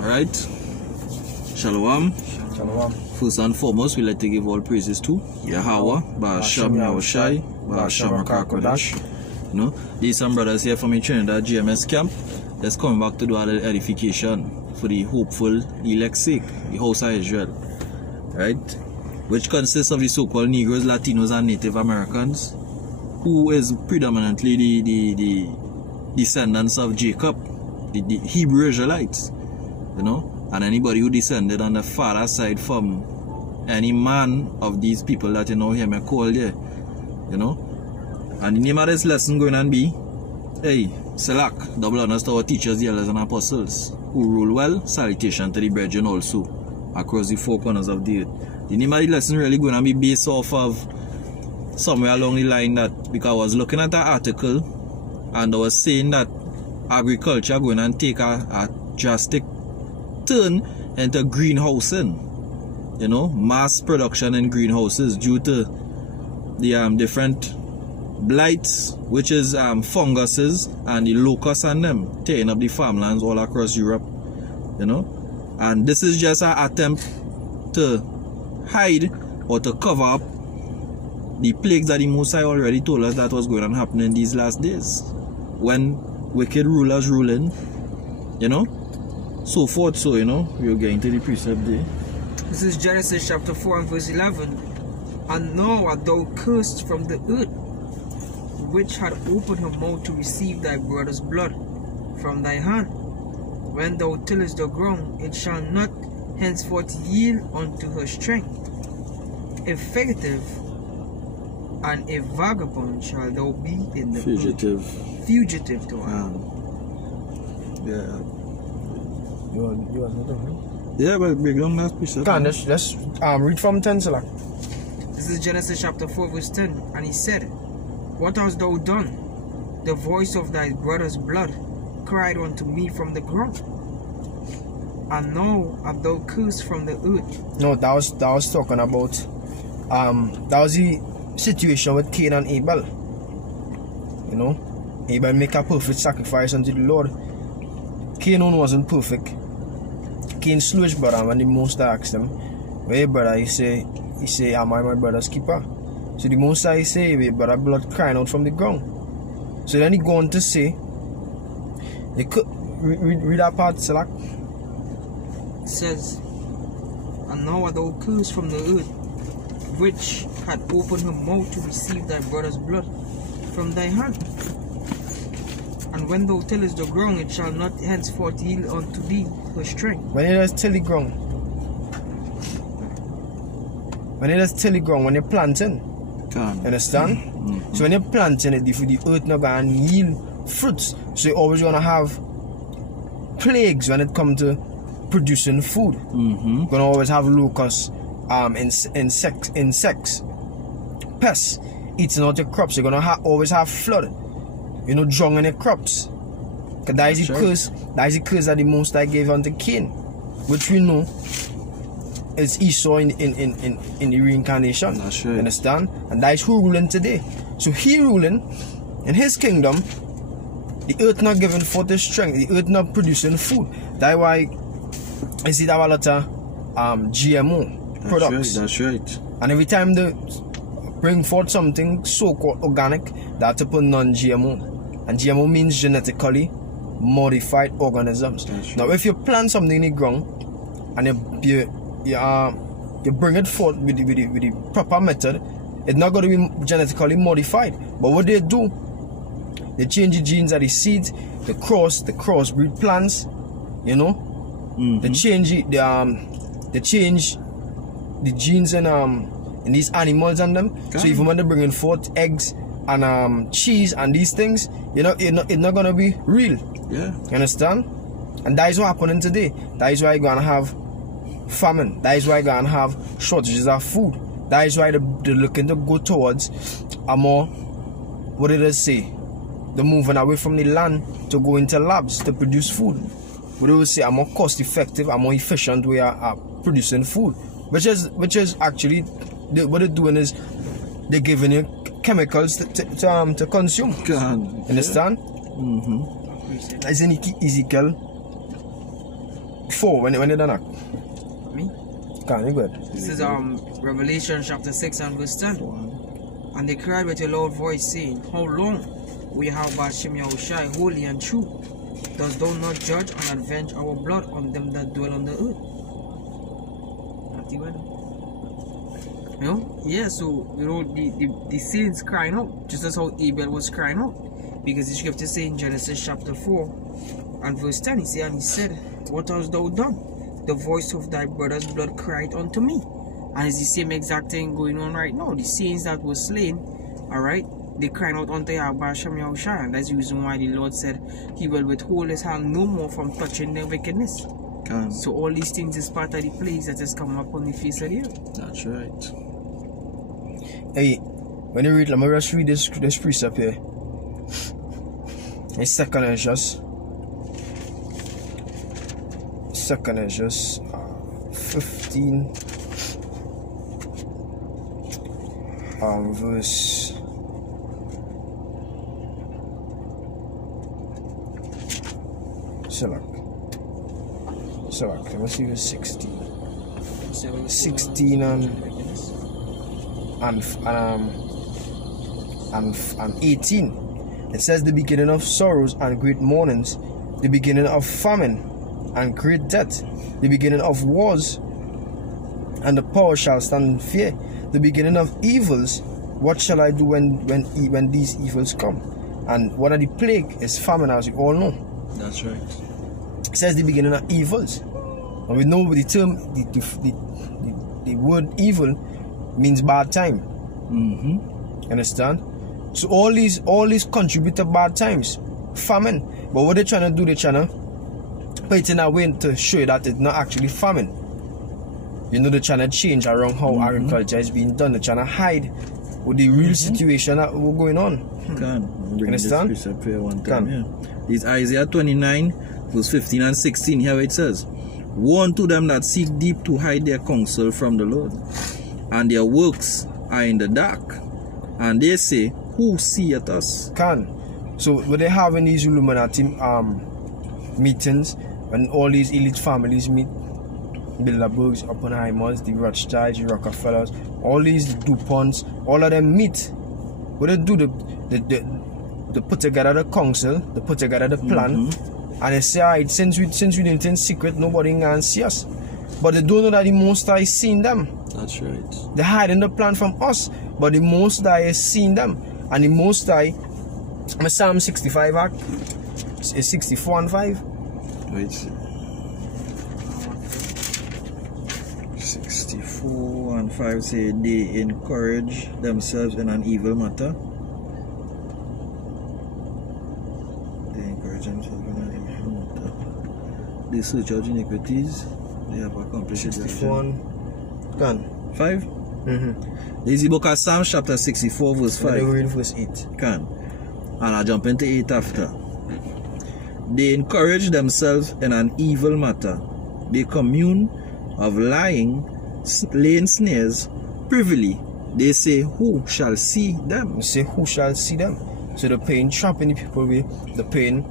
Alright. Shalom. Shalom. First and foremost, we like to give all praises to Yahweh, Ba'asham Yahushai, Ba'asham Kodesh. You know, these some brothers here from Trinidad GMS camp that's coming back to do all the edification for the hopeful elect sake, the house of Israel. Right? Which consists of the so-called Negroes, Latinos, and Native Americans, who is predominantly the descendants of Jacob, the Hebrew Israelites. You know? And anybody who descended on the father side from any man of these people that you know hear me call there. You know? And the name of this lesson going to be, hey, Selak, double honors to our teachers, the elders and apostles, who rule well, salutation to the brethren also, across the four corners of the earth. The name of the lesson really going to be based off of somewhere along the line that, because I was looking at an article, and I was saying that agriculture going to take a drastic turn into greenhousing, you know, mass production in greenhouses due to the different blights, which is funguses and the locusts and them tearing up the farmlands all across Europe, you know. And this is just an attempt to hide or to cover up the plagues that the Most High already told us that was going to happen in these last days, when wicked rulers ruling, you know. So forth, so you know, we're getting to the precept there. This is Genesis chapter 4 and verse 11. And now art thou cursed from the earth, which had opened her mouth to receive thy brother's blood from thy hand. When thou tillest the ground, it shall not henceforth yield unto her strength. A fugitive and a vagabond shall thou be in the Fugitive. earth. Fugitive to her. Yeah. You was not done, Yeah, but break down last precept. let's read from 10, Salak. This is Genesis chapter 4 verse 10. And he said, What hast thou done? The voice of thy brother's blood cried unto me from the ground. And now art thou cursed from the earth. No, that was talking about that was the situation with Cain and Abel. You know, Abel make a perfect sacrifice unto the Lord. Cain wasn't perfect. Cain slew his brother. When the Most High asked him, "Where brother?" He say, "Am I my brother's keeper?" So the Most High say, "Where brother?" Blood crying out from the ground. So then he go on to say, "You could read that part, Salak." It says, And now art thou cursed from the earth, which had opened her mouth to receive thy brother's blood from thy hand. And when thou tillest the ground, it shall not henceforth yield unto thee her strength. When it is tilly ground, when you're planting, Can. understand? Mm-hmm. So when you're planting it, the earth not gonna yield fruits. So you're always gonna have plagues when it comes to producing food. Mm-hmm. You're gonna always have locusts, insects, pests eating out your crops. You're gonna always have flood. You know, drowning your crops. Because that is the curse. That is the curse that the Most High gave unto Cain, which we know is Esau in the reincarnation. That's right. Understand? And that is who ruling today. So he ruling in his kingdom. The earth not giving forth the strength. The earth not producing food. That's why you see that a lot of GMO products. That's right. And every time they bring forth something so-called organic, they have to put non-GMO. And GMO means genetically modified organisms. That's Now, right. if you plant something in the ground and you bring it forth with the proper method, it's not going to be genetically modified. But what they do, they change the genes of the seeds, the crossbreed plants, you know. Mm-hmm. They change the genes in these animals and them. So even when they bringing forth eggs and cheese and these things, you know, it's not gonna be real. Yeah. You understand? And that is what happening today. That is why you're gonna have famine. That is why you're gonna have shortages of food. That is why they're looking to go towards a more, what did they say? They're moving away from the land to go into labs to produce food. What do we say? A more cost effective, a more efficient way of producing food. Which is actually what they're doing is they're giving you chemicals to consume. Can. Understand? Mm-hmm. As in Ezekiel 4, when you done that. Me? Can you good? This is Revelation chapter 6 and verse 10. And they cried with a loud voice, saying, How long, we have Hashem Yahushai, holy and true? Dost thou not judge and avenge our blood on them that dwell on the earth? You know? Yeah, so, you know, the saints crying out, just as how Abel was crying out. Because the scripture says in Genesis chapter 4 and verse 10, he said, And he said, What hast thou done? The voice of thy brother's blood cried unto me. And it's the same exact thing going on right now. The saints that were slain, alright, they crying out unto Yahweh Hashem Yahushai. And that's the reason why the Lord said he will withhold his hand no more from touching their wickedness. So all these things is part of the plagues that has come upon the face of the earth. That's right. Hey, when you read, let me just read this precept here. It's second is just 15 verse select. Let me see verse 16 and 18. It says the beginning of sorrows and great mournings, the beginning of famine and great death, the beginning of wars, and the poor shall stand in fear, the beginning of evils. What shall I do when these evils come? And one of the plague is famine, as you all know. That's right. It says the beginning of evils, and we know the term, the word evil means bad time. Understand? So all these contribute to bad times, famine. But what they're trying to do, they're trying to put it in a way to show you that it's not actually famine. You know, they're trying to change around how agriculture is being done. They're trying to hide with the real situation that was going on. Understand? It's Isaiah 29 verse 15 and 16. Here it says, Woe unto them that seek deep to hide their counsel from the Lord, and their works are in the dark, and they say, Who seeth us? So when they having these Illuminati meetings, when all these elite families meet, Bilderbergs, Oppenheimers, the Rothschilds, the Rockefellers, all these DuPonts, all of them meet. What they do, they put together the council, they put together the plan, and they say, alright, since we didn't in secret, nobody can see us. But they don't know that the Most High is seeing them. That's right. They're hiding the plan from us, but the Most High is seeing them. And the Most High, Psalm 65 act, is 64 and 5. Wait. 64 and 5 say they encourage themselves in an evil matter. They encourage themselves in an evil matter. They search out iniquities. They have accomplished 61. 5? This is the book of Psalms chapter 64 verse 5. They read verse 8. And I jump into 8 after. They encourage themselves in an evil matter. They commune of laying snares privily. They say, Who shall see them? They say, Who shall see them? So they're paying trapping the people with the pain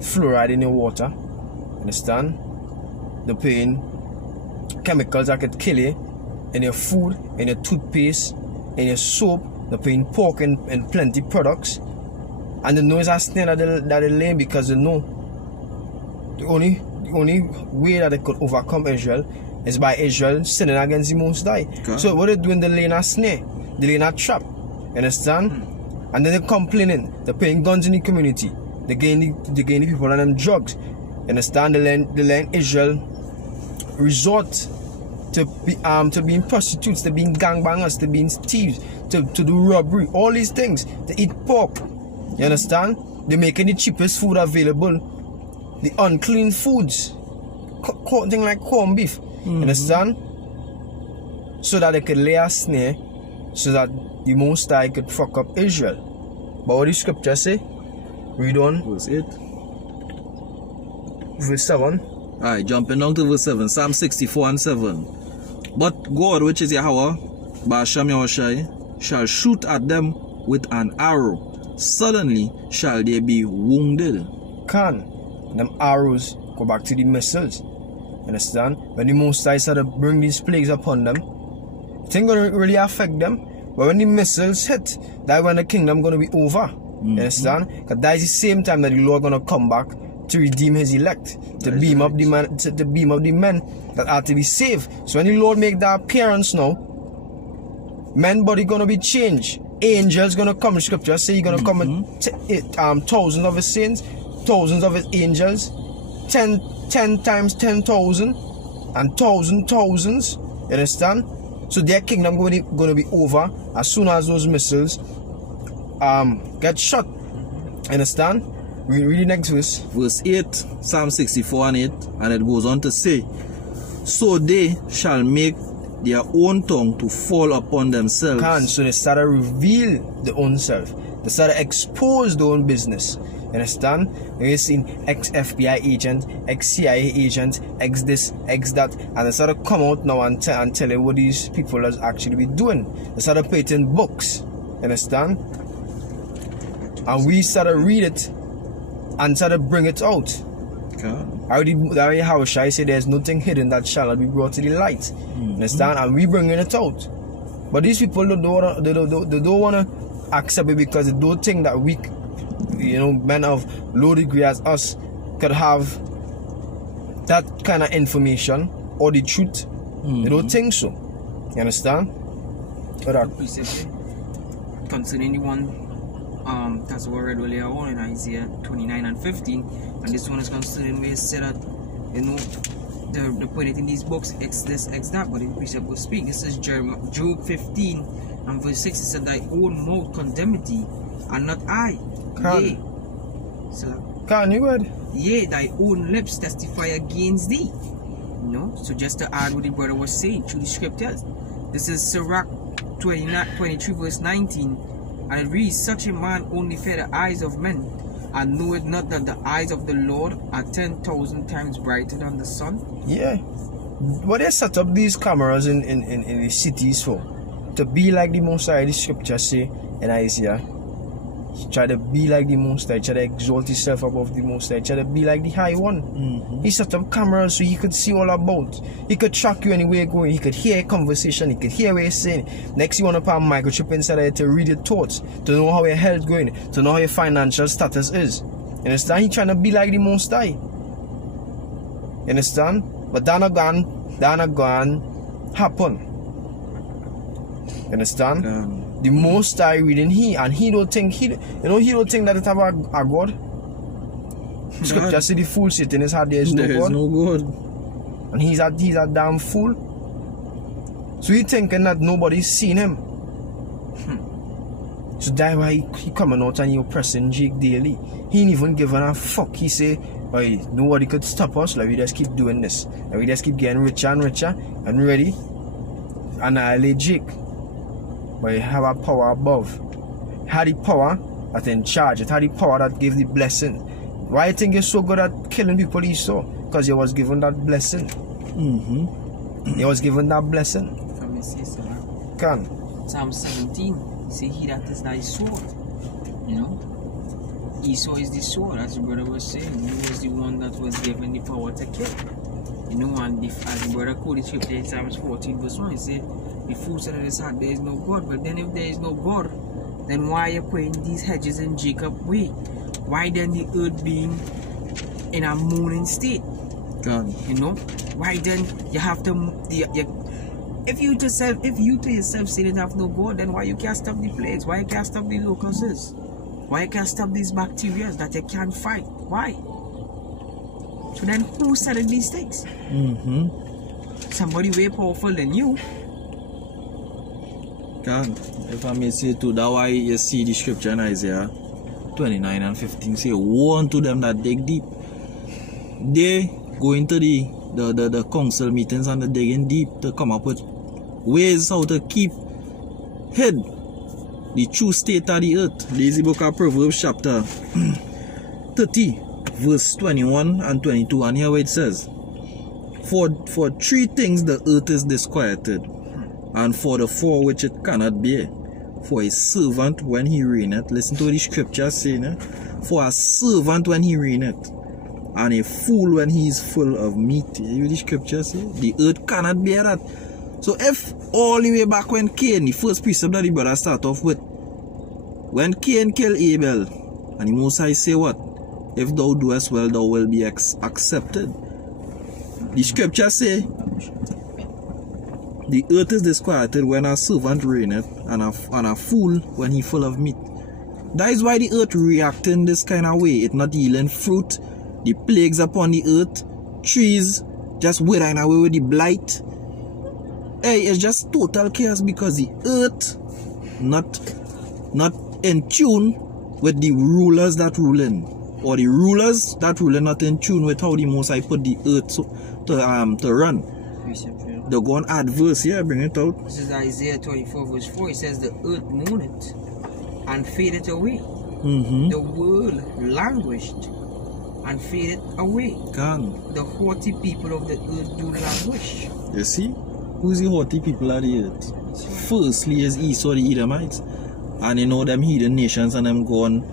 fluoride in the water. Understand? They're paying chemicals that could kill you in your food, in your toothpaste, in your soap. They're paying pork and plenty products. And they know it's a snare that they lay because they know the only way that they could overcome Israel is by Israel sinning against the Most High. So what they're doing, they're laying a snare, they're laying a trap. You understand? And then they're complaining, they're putting guns in the community, they're getting the people on them drugs. You understand? They let Israel resort to being prostitutes, to being gangbangers, to being thieves, to do robbery, all these things, to eat pork. You understand? They're making the cheapest food available, the unclean foods, things like corned beef. You understand? So that they could lay a snare, so that the Most High could fuck up Israel. But what the scripture say? Read on. Verse 8. Verse 7. Alright, jumping down to verse 7. Psalm 64 and 7. But God, which is Yahweh, Ba'ashem Yahushai, shall shoot at them with an arrow. Suddenly shall they be wounded. them arrows go back to the missiles. Understand? When the Most High started to bring these plagues upon them, it ain't gonna really affect them. But when the missiles hit, that's when the kingdom gonna be over. You understand? Because that is the same time that the Lord gonna come back to redeem his elect, to beam up the man, to beam up the men that are to be saved. So when the Lord make that appearance now, men body gonna be changed. Angels gonna come. The scripture say he's gonna come with thousands of his saints, thousands of his angels, 10 times 10,000, and thousands. You understand? So their kingdom gonna be over as soon as those missiles get shot. Understand? We read the next verse. Verse 8, Psalm 64 and 8, and it goes on to say, so they shall make their own tongue to fall upon themselves. So they start to reveal their own self. They start to expose their own business. You understand? We've seen ex-FBI agent, ex-CIA agent, ex-this, ex-that, and they start to come out now and tell you what these people are actually be doing. They start to put it in books. You understand? And we start to read it and start to bring it out. Already how shall I say there's nothing hidden that shall not be brought to the light. Understand? And we bringing it out. But these people don't wanna accept it because they don't think that we, men of low degree as us, could have that kind of information or the truth. They don't think so. You understand? Concerning the one that's what we read earlier on in Isaiah 29 and 15, and this one is concerning where it said that they put it in these books, X this, X that, but the precept will speak. This is Job 15 and verse 6. It said, thy own mouth condemned thee, and not I. Yea. Can you read? Yea, thy own lips testify against thee. So just to add what the brother was saying through the scriptures. This is Sirach 23 verse 19, and it reads, such a man only fear the eyes of men, and knoweth not that the eyes of the Lord are 10,000 times brighter than the sun. Yeah. What they set up these cameras in the cities for? To be like the Most High, the scripture say in Isaiah. Try to be like the Most High, try to exalt himself above the Most High, try to be like the High One. He set up cameras so he could see all about. He could track you anywhere you're going. He could hear a conversation. He could hear what you're saying. Next, you want to put a microchip inside there to read your thoughts, to know how your health going, to know how your financial status is. You understand? He trying to be like the Most High. You understand? But that not gone happen. You understand? The Most High reading he don't think he don't think that it have a God. Scripture say the fool sit in his heart there is no God. And he's a damn fool. So he thinking that nobody's seen him. So that's why he coming out and he oppressing Jake daily. He ain't even giving a fuck. He say, hey, nobody could stop us. Like we just keep doing this. Like we just keep getting richer and richer and ready. Annihilate Jake. But you have a power above. It had the power that's in charge. It had the power that gave the blessing. Why you think you're so good at killing people, Esau? Because you was given that blessing. You was given that blessing. From his sister. Can. Psalm 17. Say he that is thy sword. Esau is the sword, as the brother was saying. He was the one that was given the power to kill. And as the brother quoted scripture in Psalms 14 verse 1, he said, the fool said in his heart, there is no God. But then if there is no God, then why are you putting these hedges in Jacob's way? Why then the earth being in a mourning state? God. Why then you have to if you to yourself say that have no God, then why you can't stop the plagues? Why you can't stop the locusts? Why you can't stop these bacteria that you can't fight? Why? So then who said these things? Somebody way powerful than you. God, if I may say too, that's why you see the scripture in Isaiah 29 and 15 say, woe unto them that dig deep. They go into the council meetings and the digging deep to come up with ways how to keep hid the true state of the earth. This is the book of Proverbs chapter 30 verse 21 and 22, and here it says, for three things the earth is disquieted, and for the four which it cannot bear. For a servant when he reigneth, listen to what the scripture saying, for a servant when he reigneth, and a fool when he is full of meat. You hear the scripture say? The earth cannot bear that. So if all the way back when Cain, the first precept that the brother start off with, when Cain killed Abel, and the Most High say what? If thou doest well, thou will be accepted. The scripture say, the earth is disquieted when a servant reigneth, and a fool when he full of meat. That is why the earth reacting this kind of way. It not yielding fruit. The plagues upon the earth. Trees just withering away with the blight. Hey, it's just total chaos because the earth not in tune with the rulers that ruling. Or the rulers that ruling not in tune with how the Most High put the earth to run. They're going adverse here, bring it out. This is Isaiah 24 verse 4. It says the earth moaneth and fadeth away. The world languished and fadeth away. The haughty people of the earth do languish. You see? Who's the haughty people of the earth? Firstly is Esau the Edomites. And you know them heathen nations and them going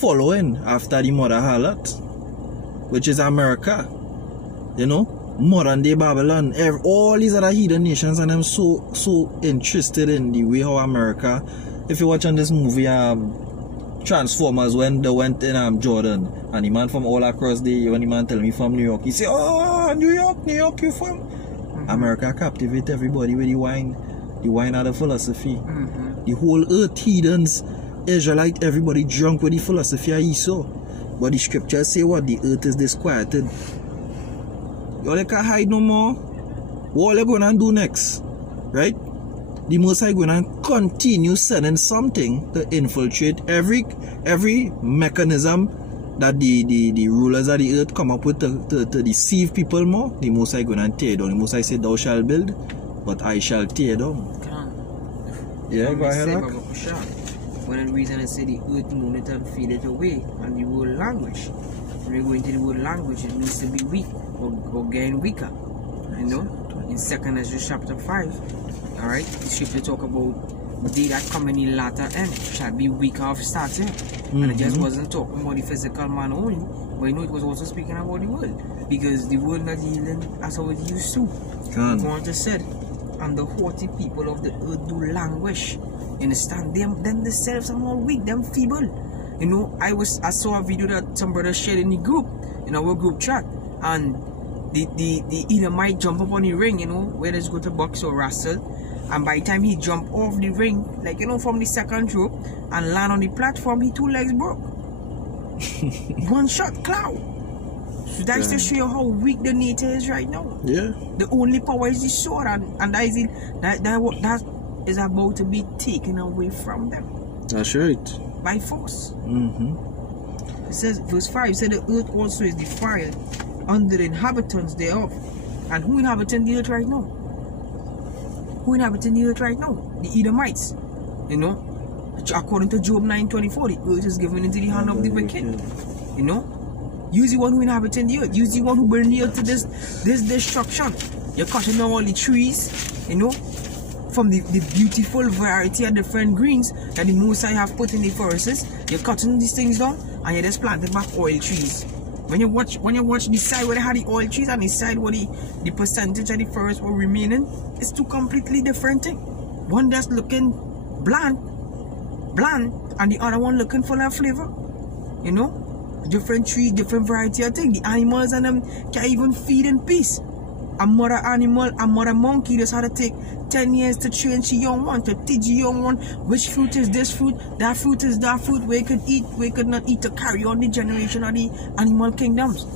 following after the mother harlot, which is America. You know? Modern day Babylon. All these other heathen nations and them so interested in the way how America. If you watch on this movie Transformers, when they went in Jordan, and the man from all across when the man tell me from New York, he say, oh, New York you from? America captivate everybody with the wine of the philosophy. The whole earth, heathens, Israelite, everybody drunk with the philosophy of Esau. But the scriptures say what? The earth is disquieted. Y'all can't hide no more. What are you going to do next? Right? The Most High going to continue sending something to infiltrate every mechanism that the rulers of the earth come up with to deceive people more. The Most High going to tear down. The Most High said, thou shalt build, but I shall tear down. Yeah, go ahead. When the reason I say the earth moaneth and fadeth away, and the world languish. When you go into the word language, it means to be weak or getting weaker. You know? In 2 Ezra chapter 5, alright, the scripture talk about they that come in the latter end shall be weaker of starting. And it just wasn't talking about the physical man only, but you know it was also speaking about the world. Because the world not healing as how it used to. God just said, and the haughty people of the earth do languish. You understand? Them themselves are more weak, them feeble. You know, I saw a video that some brothers shared in the group, in our group chat, and the Edomite jump up on the ring, you know, where they go to box or wrestle, and by the time he jump off the ring, like you know, from the second rope and land on the platform, he 2 legs broke. One shot cloud. So that's to show you how weak the nature is right now. Yeah. The only power is the sword, and that is it. That is about to be taken away from them. That's right. By force. It says, verse 5, it said the earth also is defiled under the inhabitants thereof. And who inhabiting the earth right now? Who inhabiting the earth right now? The Edomites. You know, according to Job 9:24, the earth is given into the hand of the wicked. You know, use the one who inhabiting the earth. Use the one who bring the earth to this destruction. You're cutting down all the trees, you know, from the beautiful variety of different greens that the Most High have put in the forests. You're cutting these things down and you're just planting back oil trees. When you watch the side where they had the oil trees and the side where the percentage of the forest were remaining, it's two completely different things. One that's looking bland, and the other one looking full of flavor. You know, different tree, different variety of things. The animals and them can't even feed in peace. A mother animal, a mother monkey just had to take 10 years to train the young one, to teach the young one which fruit is this fruit, that fruit is that fruit, where could eat, where could not eat, to carry on the generation of the animal kingdoms,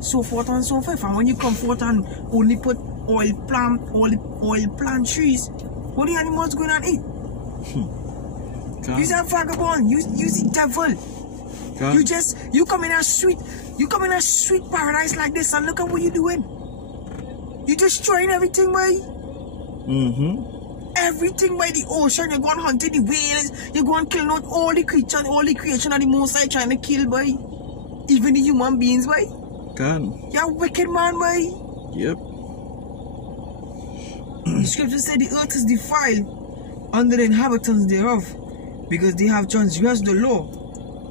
so forth and so forth. And when you come forth and only put oil plant trees, what the animals going to eat? You're a vagabond, you're the devil. You come in a sweet paradise like this, and look at what you're doing. You're destroying everything, boy. Everything by the ocean. You're going hunting the whales. You're going killing out all the creatures, all the creation of the Most High trying to kill, boy. Even the human beings, boy. You're a wicked man, boy. Yep. The scripture said the earth is defiled under the inhabitants thereof, because they have transgressed the law,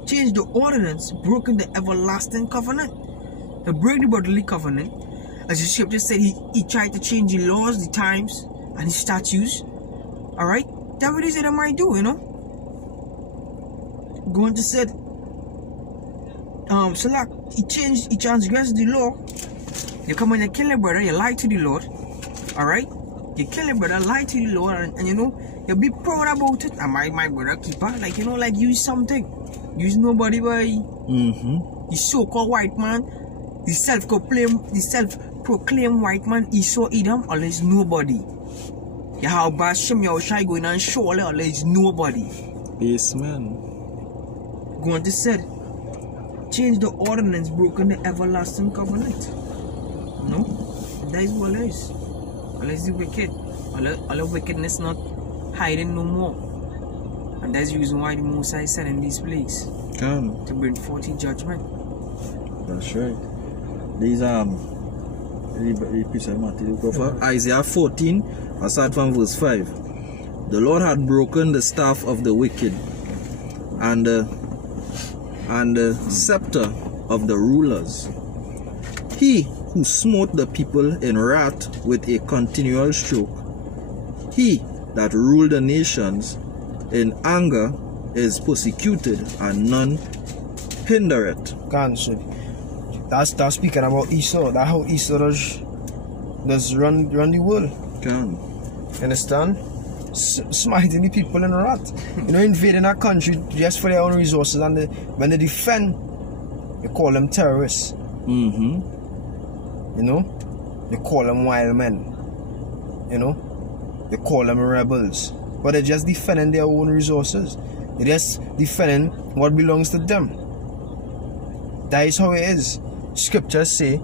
changed the ordinance, broken the everlasting covenant. to break the brotherly covenant. As the scripture said, he tried to change the laws, the times, and the statutes. Alright? That's what he said I might do, you know? Going to said, Salak, he transgressed the law. You come and you kill your brother, you lie to the Lord. Alright? You kill your brother, lie to the Lord, and you know, you'll be proud about it. And my brother keeper, like, you know, like use something. Use nobody by the so-called white man, the self-proclaimed white man, Esau Edom, or there's nobody. You have Basham Yahushai going on surely, or there's nobody. Yes, man. Going to said, change the ordinance, broken the everlasting covenant. No? That is what it is. Unless the wicked, all the wickedness not hiding no more. And that's the reason why the Most High said in these plagues to bring forth His judgment. That's right. These Isaiah 14, I start from verse 5. The Lord had broken the staff of the wicked, and the scepter of the rulers. He who smote the people in wrath with a continual stroke. He that ruled the nations in anger is persecuted, and none hinder it. That's speaking about Esau. That's how Esau does run the world. Understand? Smiting the people in wrath. You know, invading a country just for their own resources, and when they defend, you call them terrorists. You know, they call them wild men. You know, they call them rebels. But they're just defending their own resources. They're just defending what belongs to them. That is how it is. Scriptures say,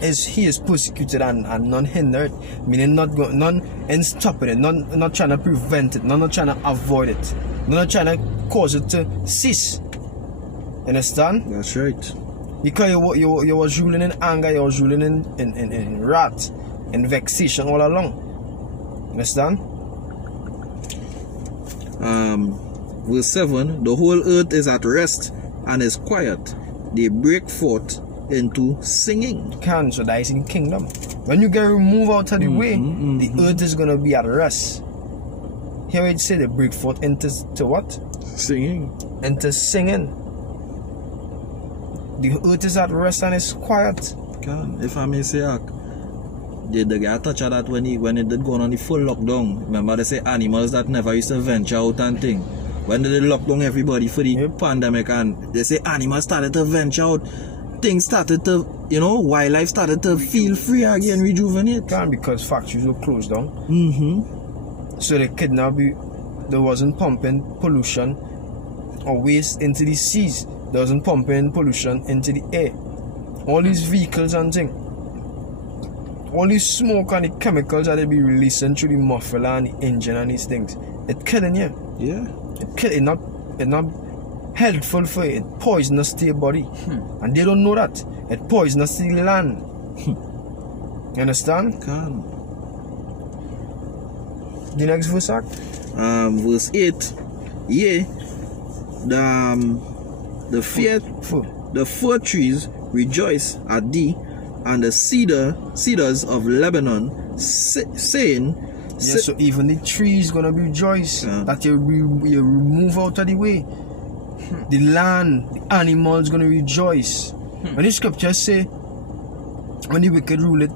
he is persecuted and none hindered, meaning none in stopping it, none not trying to prevent it, none not trying to avoid it, none not trying to cause it to cease. Understand? That's right. Because you was ruling in anger, you was ruling in wrath, in vexation all along. Understand? Verse 7, the whole earth is at rest and is quiet. They break forth into singing. So that is in kingdom. When you get removed out of the way, the earth is going to be at rest. Here it say they break forth into what? Singing. Into singing. The earth is at rest and it's quiet. If I may say, the guy touched that when it did go on the full lockdown. Remember they say animals that never used to venture out and thing. When they did lock down everybody for the pandemic, and they say animals started to venture out, things started to, wildlife started to feel free again, rejuvenate. Because factories were closed down. So they could not be, there wasn't pumping pollution or waste into the seas. There wasn't pumping pollution into the air. All these vehicles and things. All this smoke and the chemicals that they be releasing through the muffler and the engine and these things. It's killing you. Yeah. It's not helpful for you. It's poisonous to your body. And they don't know that. It's poisonous to the land. You understand? The next verse, verse 8. Yeah. The fir trees rejoice at thee, and the cedars of Lebanon, saying, so even the trees gonna rejoice that you remove out of the way. The land, the animals gonna rejoice. When the scriptures say, when the wicked rule it,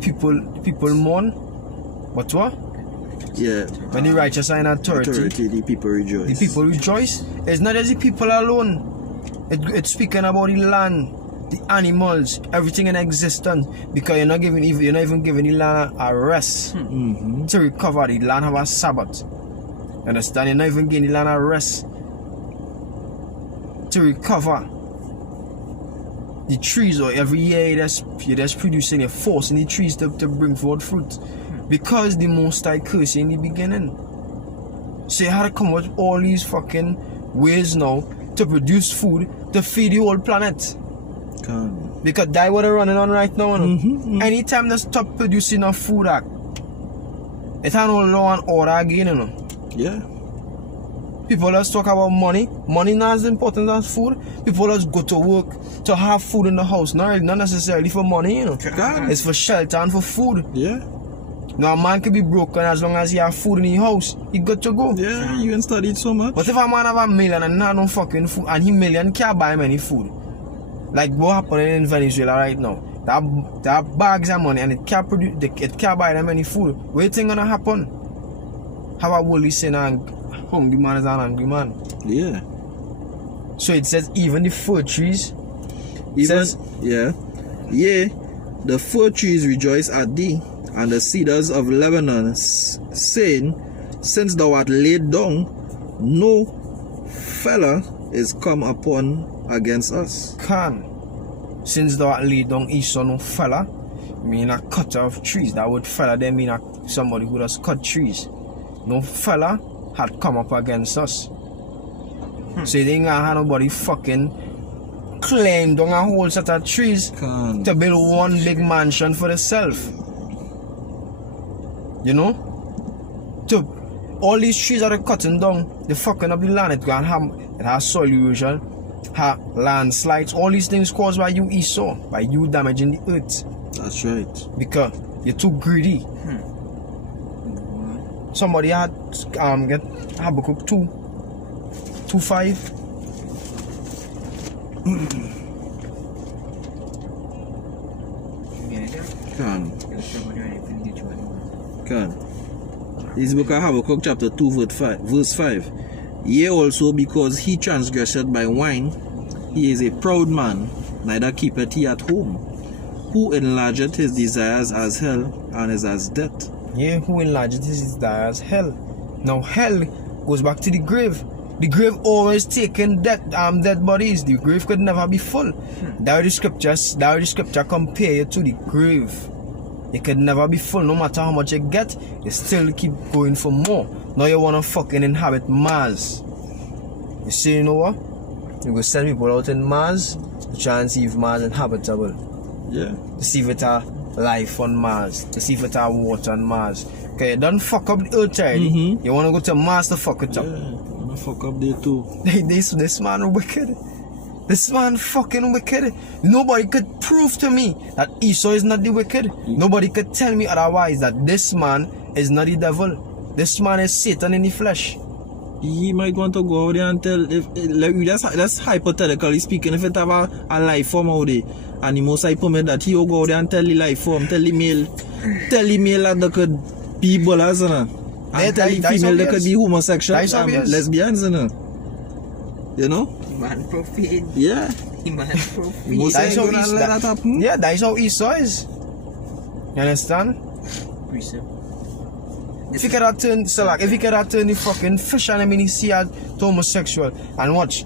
people mourn. But what? Yeah. When the righteous are in authority, the people rejoice. The people rejoice. It's not just the people alone. It's speaking about the land, the animals, everything in existence, because you're not even giving the land a rest to recover. The land have a Sabbath. Understand? You're not even giving the land a rest to recover. The trees, or every year you're just producing, you're forcing the trees to bring forth fruit, because the Most High cursed in the beginning. So you had to come up with all these fucking ways now to produce food to feed the whole planet. Because that's what they're running on right now. Anytime they stop producing enough food, it has no law and order again. Yeah. People just talk about money. Money not as important as food. People just go to work to have food in the house. Not necessarily for money, you know. Can. It's for shelter and for food. Yeah. Now a man can be broken as long as he have food in his house. He good to go. Yeah, you ain't studied so much. But if a man have a million and not no fucking food, and he million can't buy him any food. Like what happening in Venezuela right now. They have bags of money and it can't produce, it can't buy them any food. What you think gonna happen? How a world is saying a hungry man is an angry man. Yeah. So it says even the fir trees. Even, says, yeah. Yeah, the fir trees rejoice at thee, and the cedars of Lebanon, saying, since thou art laid down, no fella is come upon against us. Can. Since thou art laid down, Esau no fella, mean a cutter of trees. That word fella they mean somebody who does cut trees. No fella had come up against us. So you ain't gonna have nobody fucking climb down a whole set of trees Can. to build one big mansion for themselves. You know? So all these trees that are cutting down, they're fucking up the land. It has soil erosion, have landslides, all these things caused by you, Esau, by you damaging the earth. That's right. Because you're too greedy. Somebody had get Habakkuk 2:5. Can. Can. This book of Habakkuk chapter 2 verse 5. Yea also because he transgressed by wine, he is a proud man, neither keepeth he at home. Who enlargeth his desires as hell, and is as death. Yeah, who enlarged his desires hell. Now hell goes back to the grave. The grave always taking dead bodies. The grave could never be full. That the scripture compare you to the grave. It could never be full. No matter how much you get, you still keep going for more. Now you wanna fucking inhabit Mars. You see, you know what? You go send people out in Mars to try and see if Mars is habitable. Yeah. To see if it has life on Mars. To see if it has water on Mars. Okay, you don't fuck up the earth already. You wanna go to Mars to fuck it up. Yeah. I'm gonna fuck up there too. This man wicked. This man fucking wicked. Nobody could prove to me that Esau is not the wicked. Nobody could tell me otherwise that this man is not the devil. This man is Satan in the flesh. He might want to go out there and tell, that's hypothetically speaking, if it have a life form out there, and the most I permit that he will go out there and tell the life form, tell the male that they could be ballers, and tell the female they could be homosexual and lesbians, you know? Man profane. Yeah. Man profane. Most That's I how gonna Esau- let that happen. Yeah, that is how Esau is. You understand? Precept. If you could turn the fucking fish and I mean he see as homosexual and watch.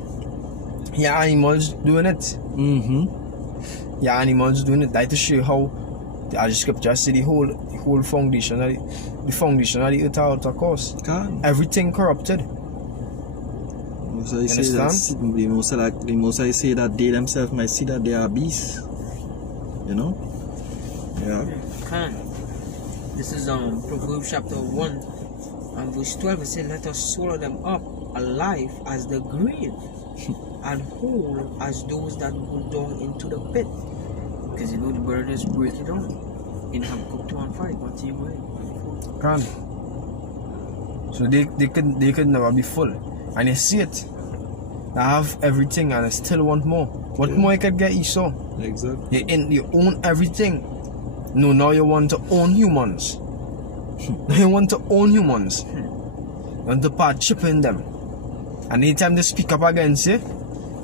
Yeah, animals doing it. Yeah, animals doing it. That to show you how the scripture say the whole foundation of the earth out of course. Can. Everything corrupted. So I say that the most I say that they themselves might see that they are beasts. You know? Yeah. Can. This is Proverbs chapter 1 and verse 12. It says, let us swallow them up alive as the grave and whole as those that go down into the pit. Because you know the brother just break it down in Habakkuk 2 and 5. What you read? Can. So they could never be full. And you see it. They have everything and they still want more. What more you could get, Esau? Exactly. You own everything. No, now you want to own humans. Now you want to own humans. You want to part chip in them. And anytime they speak up against you,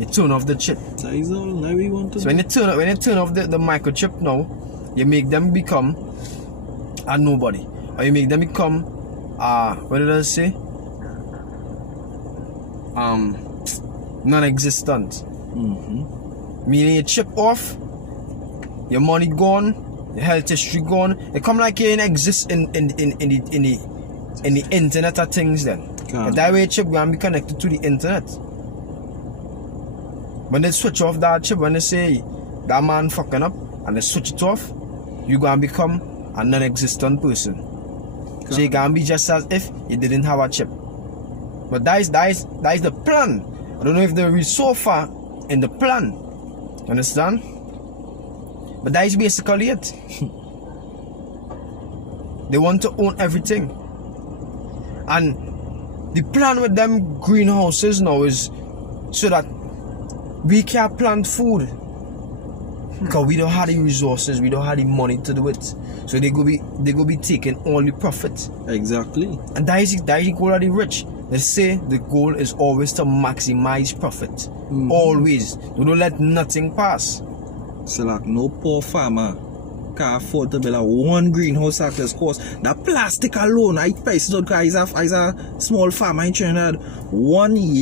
you turn off the chip. That is all now we want to So when you turn off the microchip now, you make them become a nobody. Or you make them become what did I say? Non-existent. Meaning you chip off, your money gone, your health history gone. It come like you ain't exist in the internet of things then. And that way chip gonna be connected to the internet. When they switch off that chip, when they say that man fucking up and they switch it off, you gonna become a non-existent person. So you gonna be just as if you didn't have a chip. But that is the plan. I don't know if they reach so far in the plan. Understand? But that is basically it. They want to own everything. And the plan with them greenhouses now is so that we can plant food. Because we don't have the resources, we don't have the money to do it. So they go be taking all the profit. Exactly. And that is the goal of the rich. They say the goal is always to maximize profit. Always. They don't let nothing pass. So like no poor farmer can afford to build a one greenhouse at this cost. The plastic alone, I price it out because he's a small farmer in Trinidad. 1 year.